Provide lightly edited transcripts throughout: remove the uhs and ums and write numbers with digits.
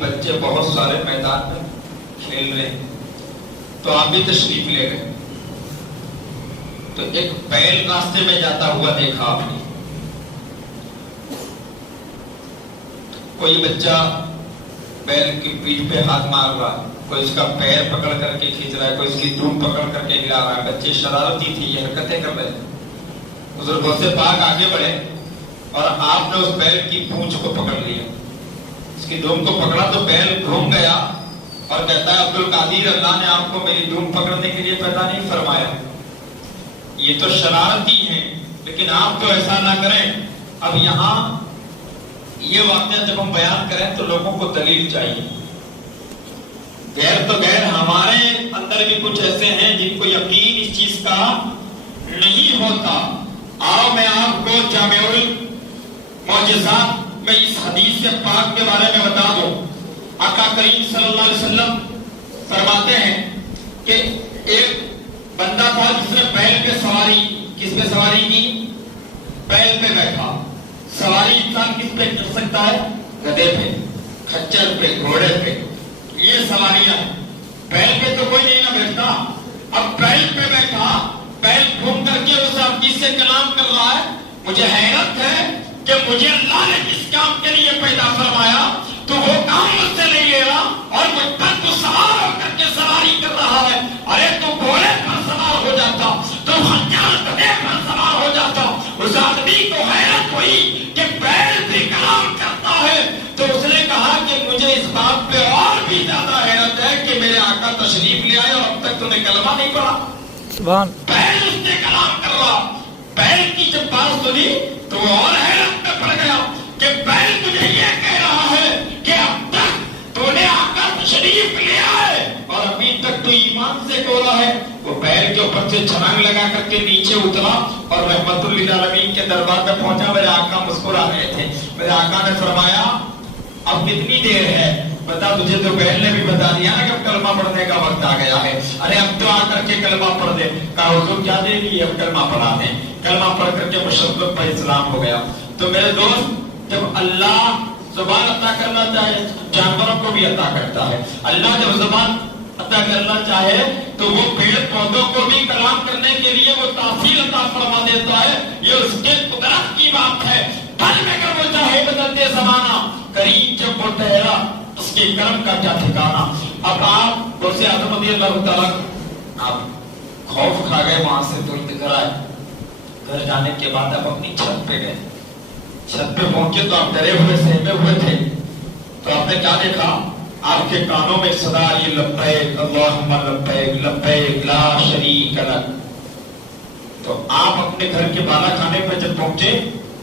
بچے بہت سارے میدان میں کھیل رہے ہیں تو آپ بھی تشریف لے گئے تو ایک بیل راستے میں جاتا ہوا دیکھا آپ نے. کوئی بچہ بیل کی پیٹھ پہ ہاتھ مار رہا ہے, کوئی اس کا پیر پکڑ کر کے کھینچ رہا ہے, کوئی اس کی دھوم پکڑ کر کے ہلا رہا ہے. بچے شرارتی تھی, یہ حرکتیں کر رہے ہیں. بزرگوں سے پاک آگے بڑھے اور آپ نے اس بیل کی پونچھ کو پکڑ لیا, اس کی دھوم کو پکڑا تو بیل گھوم گیا اور کہتا ہے عبدالقادر اللہ نے آپ کو میری دھوم پکڑنے کے لیے پیدا نہیں فرمایا. یہ تو شرارتی ہیں لیکن آپ تو ایسا نہ کریں. اب یہاں یہ واقعہ جب ہم بیان کریں تو لوگوں کو دلیل چاہیے. غیر تو غیر ہمارے اندر بھی کچھ ایسے ہیں جن کو یقین اس چیز کا نہیں ہوتا. آؤ میں آپ کو جامع المعجزات میں اس حدیث سے پاک کے بارے میں بتا دوں. آقا کریم صلی اللہ علیہ وسلم فرماتے ہیں کہ ایک بندہ تھا جس نے بیل پہ سواری, کس پہ سواری کی؟ بیل پہ بیٹھا. سواری انسان کس پہ کر سکتا ہے؟ گدھے پہ, کھچر پہ, گھوڑے پہ, یہ سواریاں ہیں. بیل پہ تو کوئی نہیں نہ بیٹھتا. اب بیل پہ بیٹھا, بیل گھوم کر کے اس آدمی سے کلام کر رہا ہے. مجھے حیرت ہے کہ مجھے اللہ نے جس کام کے لیے پیدا فرمایا تو وہ کام مجھ سے نہیں لے رہا اور مجھ پر تو سوار ہو کر کے سواری کر رہا ہے. ارے تو گھوڑے پر سوار ہو جاتا, تو ہتھیار گدھے پر سوار ہو جاتا. اس آدمی کو حیرت ہوئی کہ بیل بھی کلام کرتا ہے. تو اس نے کہا کہ مجھے اس بات پہ اور بھی زیادہ حیرت ہے کہ میرے آقا تشریف لے آئے اور اب تک تو نے کلمہ نہیں پڑھا. سبحان. بیل اس نے کلام کر رہا. بیل کی جب بات سنی تو وہ اور حیرت میں پڑ گیا کہ بیل تجھے یہ کہہ رہا ہے کہ اب تک تو نے آقا تشریف لے آئے اور ابھی تک تو ایمان سے بولا ہے. وہ بیل کے اوپر سے چھلانگ لگا کر کے نیچے اترا اور رحمت للعالمین کے دربار میں پہنچا. میرے آقا مسکرا رہے تھے. میرے آقا نے فرمایا اب کتنی دیر ہے؟ بتا, تجھے تو بیل نے بھی بتا دیا نا کہ اب کلمہ پڑھنے کا وقت آ گیا ہے. ارے اب تو آ کر کے کلمہ پڑھ دے. کہا حضور کیا دے گی؟ اب کلمہ پڑھا دیں. کلمہ پڑھ کر کے مشرق پر اسلام ہو گیا. تو میرے دوست, جب اللہ زبان عطا کرنا چاہے جانوروں کو بھی عطا کرتا ہے. اللہ جب زبان عطا کرنا چاہے تو وہ پیڑ پودوں کو بھی کلام کرنے کے لیے وہ تاثیر عطا فرما دیتا ہے. یہ اس کے قدرت کی بات ہے. پھل میں اگر وہ چاہے بدل دے زمانہ, کریم جب وہ ٹھہرا اس کے کرم کا کیا ٹھکانا. اب آپ غوث اعظم رضی اللہ تعالیٰ آپ خوف کھا گئے وہاں سے تو انتظار آئے. گھر جانے کے بعد آپ اپنی چھت پہ گئے. چھت پہ پہنچے تو آپ ڈرے ہوئے سہمے ہوئے تھے. تو آپ نے کیا دیکھا؟ آپ کے کانوں میں صدا آئی لبیک اللہم لبیک لبیک لا شریک لک. تو آپ اپنے گھر کے بالا خانے پہ جب پہنچے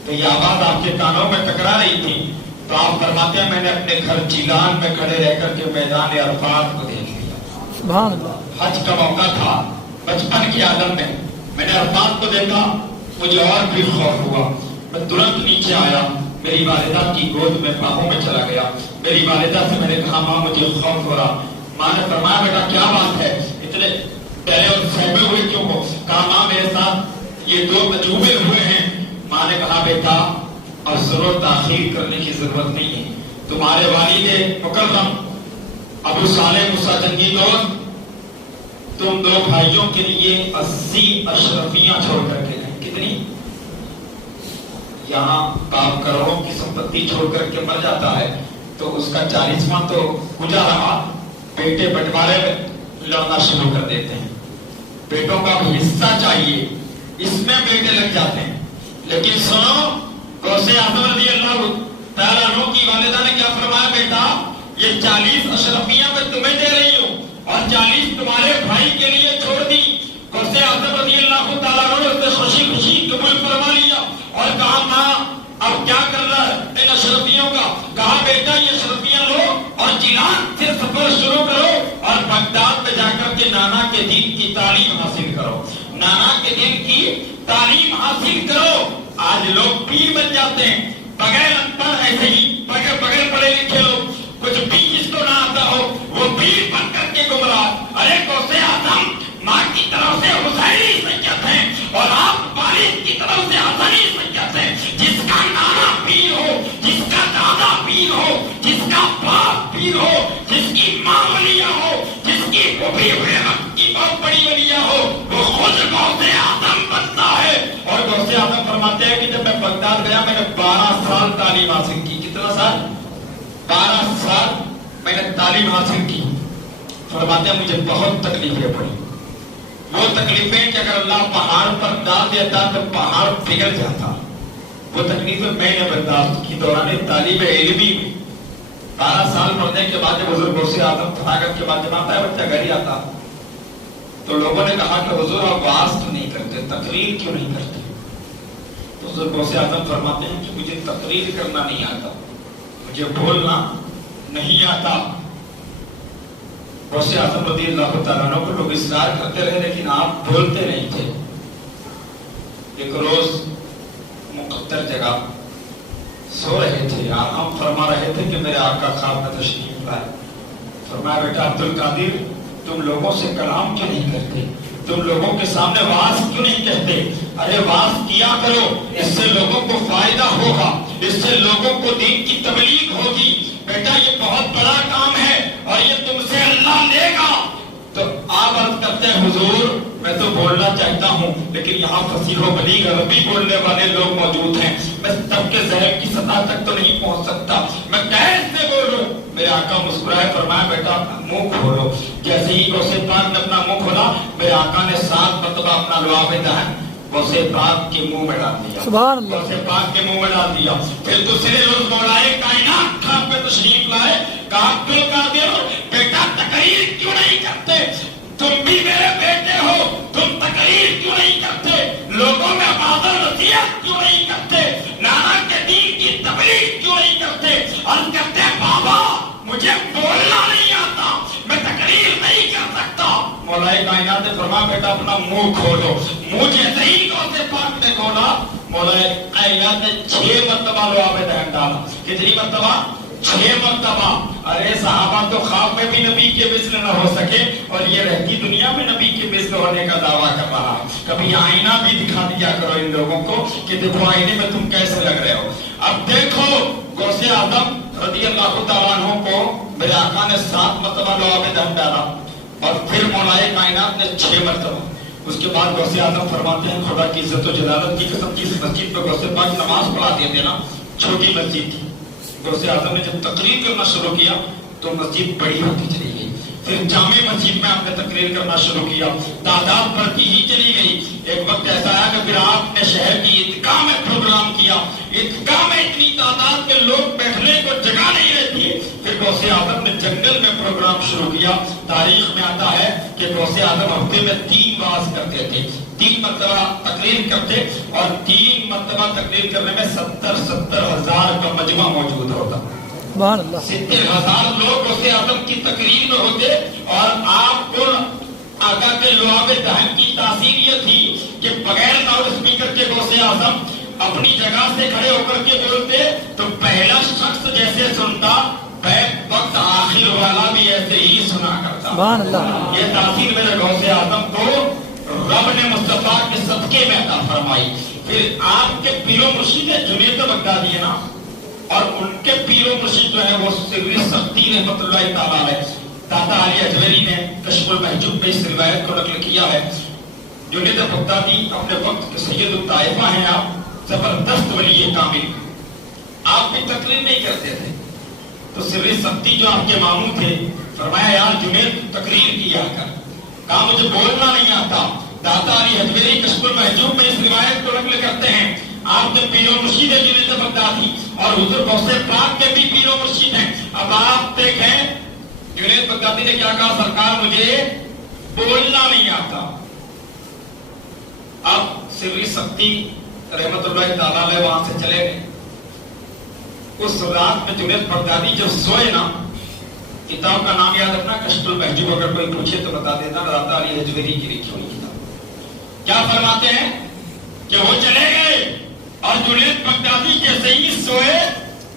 تو یہ آواز آپ کے کانوں میں ٹکرا رہی تھی. تو آپ فرماتے ہیں میں نے اپنے گھر جیلان میں کھڑے رہ کر کے میدان عرفات کو دیکھ لیا. سبحان اللہ. حج کا موقع تھا بچپن کی عالم میں. میں نے عرفات کو دیکھا, مجھے اور بھی خوف ہوا. میں ترنت نیچے آیا, میری والدہ کی گود میں باہوں میں چلا گیا. میری والدہ سے میں نے کہا ماں مجھے خوف ہو رہا. ماں نے فرمایا بیٹا کیا بات ہے, اتنے ڈرے اور سہمے ہوئے کیوں ہو؟ کہا ماں میرے ساتھ یہ دو تجربے ہوئے ہیں. ماں نے کہا بیٹا اور ضرور تاخیر کرنے کی ضرورت نہیں ہے. تمہارے والد مکرم ابو صالح موسیٰ جنگی دوست تم دو بھائیوں کے لیے 80 اشرفیاں چھوڑ کر کے گئے. کتنی؟ یہاں کام کروڑوں کی سمپتی چھوڑ کر کے مر جاتا ہے تو اس کا 40واں تو گزارا. بیٹے بٹوارے میں لڑنا شروع کر دیتے ہیں. بیٹوں کا بھی حصہ چاہیے, اس میں بیٹے لگ جاتے ہیں. لیکن سنو, غوث اعظم رضی اللہ تعالیٰ عنہ کی والدہ نے کیا فرمایا؟ بیٹا یہ 40 اشرفیاں میں تمہیں دے رہی ہوں اور 40 تمہارے بھائی کے لیے چھوڑ دی. غوث اعظم رضی اللہ تعالیٰ عنہ نے خوشی خوشی قبول فرما لیا اور کہا ماں اب کیا کر رہا ہے ان اشرفیوں کا؟ کہا بیٹا یہ اشرفیاں لو اور جیلان سے سفر شروع کرو اور بغداد میں جا کر کے نانا کے دین کی تعلیم حاصل کرو. نانا کے دین کی تعلیم حاصل کرو. آج لوگ پیر بن جاتے ہیں بغیر ان پڑھ, ایسے ہی بغیر پڑھے لکھے لوگ, کچھ بھی جس کو نہ آتا ہو وہ پیر بن کر کے گمراہ. ارے غوث اعظم ماں کی طرف سے حسینی سید ہیں اور آپ والد کی طرف سے حسنی سید ہیں. جس کا نانا پیر ہو, جس کا دادا پیر ہو, جس کا باپ پیر آتے ہوئے وقت کی بہت بڑی ولیہ ہو، وہ خود غوث اعظم بنتا ہے۔ اور غوث اعظم فرماتے ہیں کہ جب میں بغداد گیا میں نے 12 سال تعلیم حاصل کی۔ کتنا سال؟ 12 سال میں نے تعلیم حاصل کی۔ فرماتے ہیں مجھے بہت تکلیفیں پڑی، وہ تکلیفیں کہ اگر اللہ پہاڑ پر ڈال دیتا تو پہاڑ پگھل جاتا۔ وہ تکلیفیں میں نے برداشت کی دوران تعلیم علمی میں۔ 12 سال پڑھنے کے بعد جب حضور غوث اعظم فراغت کے بعد جب آتا ہے بچہ گھر ہی آتا تو لوگوں نے کہا کہ حضور آپ وعظ کیوں نہیں کرتے، تقریر کیوں نہیں کرتے؟ تو حضور غوث اعظم فرماتے ہیں کہ مجھے تقریر کرنا نہیں آتا، مجھے بولنا نہیں آتا۔ غوث اعظم رضی اللہ تعالیٰ عنہ کو لوگ اصرار کرتے رہے لیکن آپ بولتے نہیں تھے۔ ایک روز مقدر جگہ سو رہے تھے، آرام فرما رہے تھے کہ میرے آقا خواب میں تشریف لائے۔ فرمایا بیٹا عبد القادر تم لوگوں سے کلام کیوں نہیں کرتے، تم لوگوں کے سامنے واز کیوں نہیں کہتے؟ ارے واز کیا کرو، اس سے لوگوں کو فائدہ ہوگا، اس سے لوگوں کو دین کی تبلیغ ہوگی۔ بیٹا یہ بہت بڑا کام ہے اور یہ تم سے اللہ لے گا۔ تو آپ عرض کرتے ہیں حضور میں تو بولنا چاہتا ہوں لیکن یہاں فصیح و بلیغ عربی بولنے والے لوگ موجود ہیں، میں سب کے ذہن کی سطح تک تو نہیں پہنچ سکتا، میں کیسے بولوں؟ میرے آقا مسکرائے، فرمایا بیٹا منہ کھولو۔ جیسے ہی غوث پاک نے اپنا منہ کھولا میرے آقا نے 7 مرتبہ اپنا لعاب دہن غوث پاک کے منہ میں ڈال دیا، سبحان اللہ، غوث پاک کے منہ میں ڈال دیا۔ پھر دوسرے روز مولا کائنات خواب میں تشریف لائے، کہا عبد القادر بیٹا تقریر کیوں نہیں کرتے؟ تم بھی میرے بیٹے ہو، تم تقریر کیوں نہیں کرتے؟ لوگوں میں واعظ نصیحت کیوں نہیں کرتے؟ نانا کے دین کی تبلیغ کیوں نہیں کرتے؟ عرض کرتے بابا مجھے بولنا نہیں آتا، میں تقریر نہیں کر سکتا۔ مولا کائنات نے فرمایا بیٹا اپنا منہ کھولو۔ منہ جیسے ہی غوث پاک نے کھولا مولا کائنات نے 6 مرتبہ لعاب دہن ڈالا۔ کتنی مرتبہ؟ 6 مرتبہ۔ ارے صحابہ تو خواب میں بھی نبی کے مثل نہ ہو سکے اور یہ رہتی دنیا میں نبی کے مثل ہونے کا دعویٰ کر رہا۔ کبھی آئینہ بھی دکھا دیا کرو ان لوگوں کو کہ دیکھو آئینے میں تم کیسے لگ رہے ہو۔ اب دیکھو غوث اعظم رضی اللہ تعالیٰ عنہ کو میرے آقا نے 7 مرتبہ لعاب دہن ڈالا اور پھر مولا کائنات نے 6 مرتبہ۔ اس کے بعد غوث اعظم فرماتے ہیں خدا کی عزت و جلالت کی قسم جس مسجد پہ غوث پاک نماز پڑھا دیتے نا، چھوٹی مسجد تھی، غوث اعظم نے جب تقریر کرنا شروع کیا تو مسجد بڑی ہوتی چلی گئی۔ پھر جامع مسجد میں آپ نے تقریر کرنا شروع کیا، تعداد بڑھتی ہی چلی گئی۔ ایک وقت ایسا آیا کہ پھر آپ نے شہر کی عیدگاہ میں پروگرام کیا، عیدگاہ میں اتنی تعداد کے لوگ بیٹھنے کو جگہ نہیں رہتی ہے۔ پھر غوث اعظم نے جنگل میں پروگرام شروع کیا۔ تاریخ میں آتا ہے کہ غوث اعظم ہفتے میں 3 واعظ کرتے تھے، 3 مرتبہ تقریر کرتے اور 3 مرتبہ تقریر کرنے میں 70 ہزار کا مجمع موجود ہوتا۔ 70,000 لوگ غوث اعظم کی تقریر میں ہوتے اور آپ کو آقا کے لعاب دہن کی تاثیر یہ تھی کہ بغیر لاؤڈ اسپیکر کے غوث اعظم اپنی جگہ سے کھڑے ہو کر کے بولتے تو پہلا شخص جیسے سنتا بیک وقت آخر والا بھی ایسے ہی سنا کرتا۔ سبحان اللہ۔ یہ تاثیر میرے غوث اعظم کو رب نے مصطفیٰ کے صدقے میں عطا فرمائی۔ پھر آپ کے پیر و مرشد جنید بغدادی ہے نا، اور ان کے پیر و مرشد جو ہے وہ سری سختی رحمۃ اللہ تعالیٰ علیہ داتا علی اجویری نے کشف المحجوب میں اس روایت کو نقل کیا ہے۔ جنید بغدادی اپنے وقت کے سید الطائفہ ہیں، آپ زبردست ولی کامل، آپ بھی تقریر نہیں کرتے تھے تو سری سختی جو آپ کے ماموں تھے فرمایا یار جنید تقریر کیا کر، کہا مجھے بولنا نہیں آتا۔ داتا علی اجویری کشف المحجوب میں اس روایت کو نقل کرتے ہیں، آپ کے پیر و مرشد ہے جنید بغدادی اور حضور غوث پاک کے بھی پیر و مرشد ہیں۔ اب آپ دیکھیں جنید بغدادی نے کیا کہا، سرکار مجھے بولنا نہیں آتا۔ اب سری سختی رحمت اللہ تعالیٰ علیہ وہاں سے چلے گئے۔ اس رات میں جنید بغدادی جب سوئے نا، کتاب کا نام یاد رکھنا کشف المحجوب، اگر کوئی پوچھے تو بتا دینا، داتا علی اجویری کی لکھی ہوئی کتاب۔ کیا فرماتے ہیں کہ وہ چلے گئے اور جنید بغدادی جیسے ہی سوئے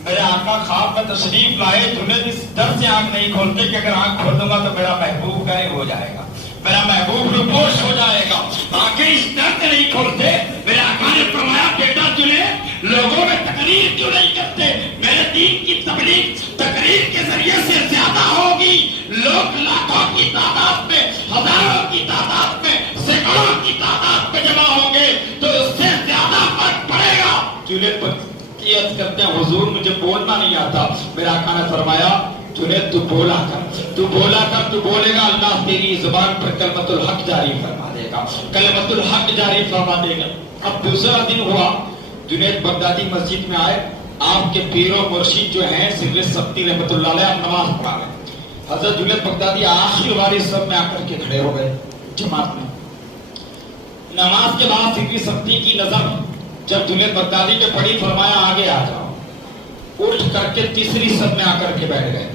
میرے آقا خواب میں تشریف لائے۔ جنید اس ڈر سے آنکھ نہیں کھولتے کہ اگر آنکھ کھول دوں گا تو میرا محبوب غائب ہو جائے گا، میرا محبوب روپوش ہو جائے گا، آنکھیں اس ڈر سے نہیں کھولتے۔ میرے آقا نے فرمایا بیٹا جنید لوگوں میں تقریر کیوں نہیں کرتے؟ میرے دین کی تبلیغ تقریر کے ذریعے سے زیادہ ہوگی، لوگ لاکھوں کی تعداد میں ہزاروں کی تعداد میں، سینکڑوں کی تعداد میں جمع ہوں گے تو اس سے زیادہ فرق پڑے گا۔ جنید بغدادی عرض کرتے ہیں حضور مجھے بولنا نہیں آتا۔ میرا آقا نے فرمایا جنید تو بولا کر، تو بولا کر، تو بولے گا اللہ تیری زبان پر کلمت الحق جاری فرما دے گا، کلمت الحق جاری فرما دے گا۔ اب دوسرا دن ہوا، جنید بغدادی مسجد میں آئے، آپ کے پیر و مرشد جو ہیں سر سبتی رحمۃ اللہ علیہ نماز پڑھا رہے ہیں۔ حضرت جنید بغدادی آخری بار اس سب میں آ کر کے کھڑے ہو گئے جماعت میں۔ نماز کے بعد سر سبتی کی نظر جب جنید بغدادی کے پڑھی، فرمایا آگے آ جاؤ۔ اٹھ کر کے تیسری سب میں آ کر کے بیٹھ گئے،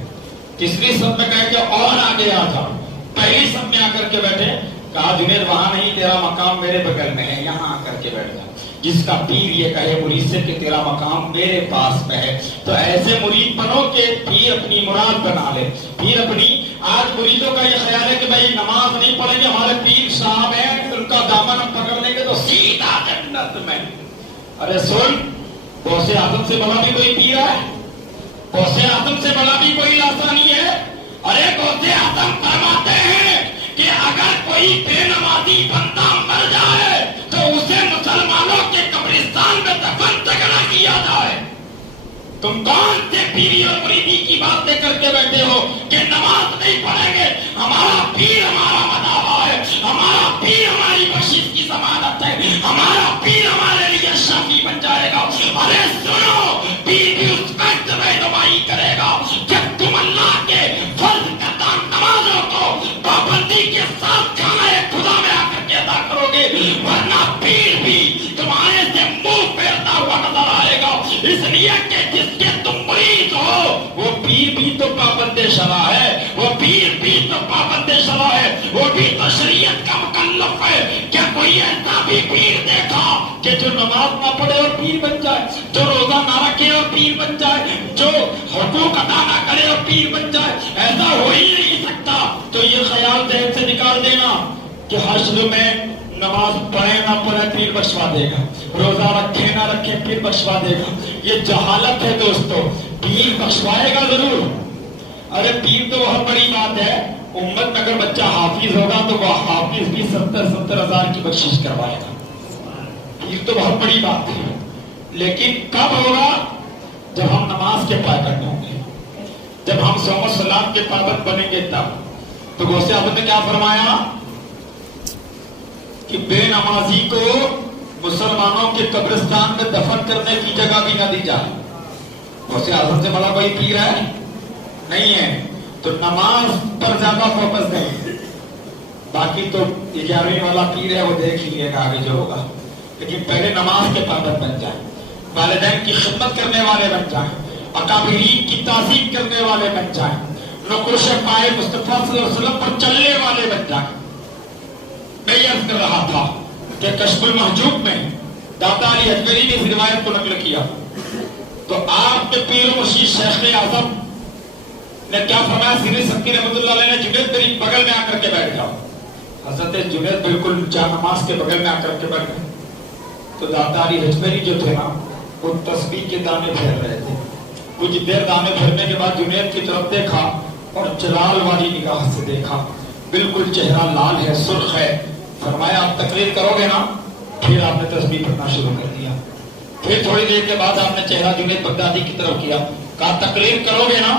تیسری سب میں کہہ کے اور آگے آ جاؤ۔ پہلی سب میں آ کر کے بیٹھے، کہا جنید وہاں نہیں، تیرا مقام میرے بغل میں ہے، یہاں آ کر کے بیٹھ جا۔ جس کا پیر یہ کہے مرید سے کہ تیرا مقام میرے پاس میں ہے، تو ایسے مرید بنو کہ پیر اپنی مراد بنا لے۔ پیر اپنی، آج مریدوں کا یہ خیال ہے کہ بھائی نماز نہیں پڑھیں گے، ہمارے پیر صاحب ہیں، ان کا دامن ہم پکڑ لیں گے تو سیدھا جنت میں۔ ارے سن، غوث اعظم سے بڑا بھی کوئی پیر ہے؟ غوث اعظم سے بڑا بھی کوئی راستہ نہیں ہے؟ ارے غوث اعظم فرماتے ہیں کہ اگر کوئی بے نمازی بندہ مر جائے تو اسے مسلمانوں کے قبرستان میں دفن تک نہ کیا جائے۔ تم کون سے پیری اور مریدی کی باتیں کر کے بیٹھے ہو کہ نماز نہیں پڑھیں گے؟ ہمارا پیر ہمارا مداوا ہے، ہمارا پیر ہماری بخشش کی ضمانت ہے، ہمارا پیر ہمارے لیے شافی بن جائے گا۔ ارے سنو، پیر بھی اس وقت رہنمائی کرے گا جب تم اللہ کے فرض کردہ نمازوں کو پابندی کے ساتھ کھانا خدا میں آ کر کے ادا کرو گے، ورنہ پیر بھی تمہارے سے منہ پھیرتا ہوا نظر آئے گا۔ اس لیے کہ جس کے تم مرید ہو وہ پیر بھی تو پابند شرع ہے، وہ پیر بھی تو پابند شرع ہے، وہ بھی تو شریعت کا مکلف ہے۔ کیا کوئی ایسا بھی پیر دیکھا کہ جو نماز نہ پڑھے اور پیر بن جائے، جو روزہ نہ رکھے اور پیر بن جائے، جو حقوق ادا نہ کرے اور پیر بن جائے؟ ایسا ہو ہی نہیں سکتا۔ تو یہ خیال ذہن سے نکال دینا کہ حشر میں نماز پڑھے نہ پڑھے پیر بخشوا دے گا، روزہ رکھے نہ رکھے پیر بخشوا دے گا۔ یہ جہالت ہے دوستو، پیر بخشوائے گا ضرور۔ ارے پیر تو بہت بڑی بات ہے، امت میں اگر بچہ حافظ ہوگا تو وہ حافظ بھی 70 ہزار کی بخشش کروائے گا۔ پیر تو بہت بڑی بات ہے، لیکن کب ہوگا؟ جب ہم نماز کے پابند ہوں گے، جب ہم صوم و صلات کے پابند بنیں گے تب۔ تو غوث اعظم نے کیا فرمایا کہ بے نمازی کو مسلمانوں کے قبرستان میں دفن کرنے کی جگہ بھی نہ دی جائے۔ غوث اعظم سے بڑا کوئی پیر ہے نہیں ہے، تو نماز پر زیادہ فوکس دیں، باقی تو 11ویں والا پیر ہے وہ دیکھ لیے گا آگے جو ہوگا، لیکن پہلے نماز کے پابند بن جائیں، والدین کی خدمت کرنے والے بن جائیں، اکابرین کی تعظیم کرنے والے بن جائیں، نقوش پائے مصطفیٰ صلی اللہ علیہ وسلم پر چلنے والے بن جائیں۔ میں یہ عرض کر رہا تھا کہ کشف المحجوب میں داتا علی حجویری نے اس روایت کو نقل کیا، تو آپ کے پیر و مرشد شیخ اعظم نے کیا فرمایا؟ سر سبتی رحمۃ اللہ علیہ نے جنید میری بغل میں آ کر کے بیٹھ جاؤ۔ حضرت جنید بالکل جا نماز کے بغل میں آ کر کے بیٹھ گئے، تو داتا علی حجویری جو تھے نا وہ تسبیح کے دانے پھیر رہے تھے۔ کچھ دیر دانے پھیرنے کے بعد جنید کی طرف دیکھا اور جلال والی نگاہ سے دیکھا، بالکل چہرہ لال ہے، سرخ ہے۔ فرمایا آپ تقریر کرو گے نا؟ پھر آپ نے تسبیح پڑھنا شروع کر دیا۔ پھر تھوڑی دیر کے بعد آپ نے چہرہ جنید بغدادی کی طرف کیا، کہا تقریر کرو گے نا؟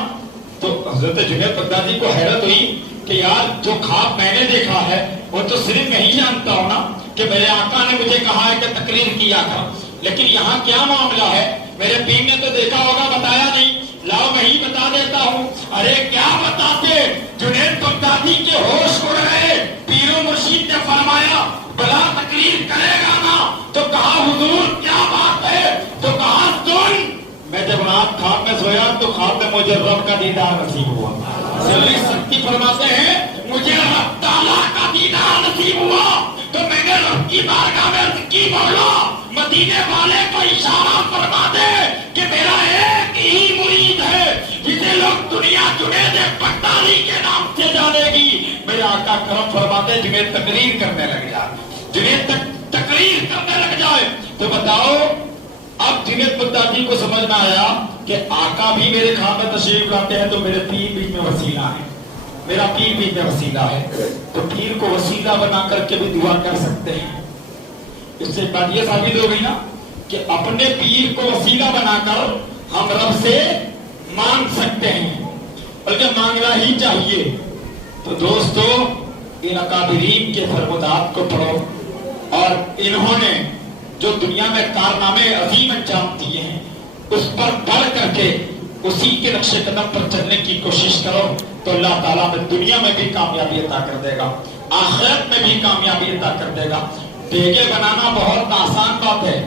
تو حضرت جنید بغدادی کو حیرت ہوئی کہ یار جو خواب میں نے دیکھا ہے وہ تو صرف میں ہی جانتا ہوں نا کہ میرے آقا نے مجھے کہا ہے کہ تقریر کیا تھا، لیکن یہاں کیا معاملہ ہے؟ میرے پیر نے تو دیکھا ہوگا، بتایا نہیں، لاؤ میں ہی بتا دیتا ہوں۔ ارے کیا بتاتے؟ جنید بغدادی کے ہوش اڑ گئے۔ پیر و مرشید نے فرمایا بلا تقریر کرے گا نا؟ تو کہا حضور کیا بات ہے؟ تو کہا سن، میں جب رات خواب میں سویا تو خواب میں مجھے رب کا دیدار نصیب ہوا۔ سری سکتی فرماتے ہیں مجھے رب تعالیٰ کا دیدار نصیب ہوا تو میں نے رب کی بارگاہ میں عرض کی، مولا مدینے والے کو اشارہ فرما دے کہ میرا ایک ہی مرید ہے جسے لوگ دنیا جنید بغدادی کے نام سے جانے گی۔ میرے آقا کرم فرما دے جنید تقریر کرنے لگ جائے، جنید تقریر کرنے لگ جائے۔ تو بتاؤ اب جنید بغدادی کو سمجھ میں آیا کہ آقا بھی میرے خانے میں تشریف لاتے ہیں تو میرے پیر بھی میں وسیلہ ہے۔ میرا پیر بھی میں وسیلہ ہے، تو پیر کو وسیلہ بنا کر کے بھی دعا کر سکتے ہیں۔ اس سے بات یہ ثابت ہو گئی نا کہ اپنے پیر کو وسیلہ بنا کر ہم رب سے مانگ سکتے ہیں، بلکہ مانگنا ہی چاہیے۔ تو دوستو ان اکابرین کے فرمودات کو پڑھو، اور انہوں نے جو دنیا میں کارنامے عظیم انجام دیے ہیں اس پر بڑھ کر کے اسی کے نقش قدم پر چلنے کی کوشش کرو تو اللہ تعالیٰ میں دنیا میں بھی کامیابی عطا کر دے گا، آخرت میں بھی کامیابی عطا کر دے گا۔ دیگے بنانا بہت آسان بات ہے،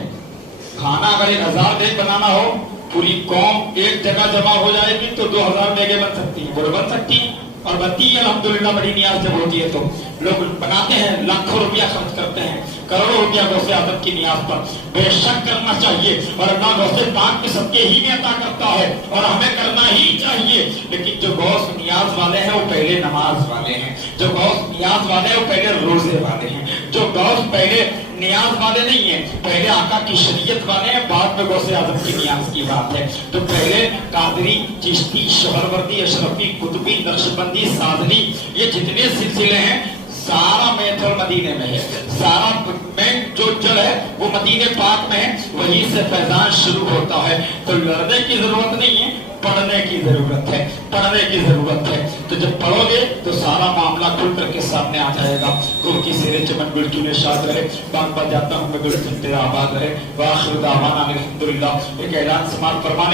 کھانا اگر 1000 دیگ بنانا ہو، پوری قوم ایک جگہ جمع ہو جائے گی تو 2000 دیگیں بن سکتی ہیں، بڑھ بن سکتی ہیں، اور بنتی ہے الحمدللہ۔ بڑی نیاز جب ہوتی ہے تو لوگ بناتے ہیں، لاکھوں روپیہ خرچ کرتے ہیں، کروڑوں روپیہ غوث اعظم کی نیاز پر۔ بے شک کرنا چاہیے، اور اللہ غوث پاک کے صدقے ہی میں عطا کرتا ہے، اور ہمیں کرنا ہی چاہیے۔ لیکن جو غوث نیاز والے ہیں وہ پہلے نماز والے ہیں، جو غوث نیاز والے ہیں وہ پہلے روزے والے ہیں، جو غوث پہلے نیاز والے نہیں ہیں، پہلے آقا کی شریعت والے ہیں، بعد میں غوث اعظم کی نیاز کی بات ہے۔ تو پہلے قادری، چشتی، شہروردی، اشرفی، قطبی، نقشبندی، سادھلی، یہ جتنے سلسلے ہیں سارا میتھر مدینے میں ہے، سارا میں جو جڑ ہے وہ مدینے پاک میں ہے، وہیں سے فیضان شروع ہوتا ہے۔ تو لڑنے کی ضرورت نہیں ہے، پڑھنے کی ضرورت ہے، پڑھنے کی ضرورت ہے۔ تو جب پڑھو گے تو سارا معاملہ کھل کر کے سامنے آ جائے گا۔ گل کی سیرے چمن گل چنے شاد رہے، بانگ بجاتا ہوں میں گل تیرا آباد رہے۔ وآخر دعوانا الحمدللہ۔ ایک اعلان سماعت فرمانے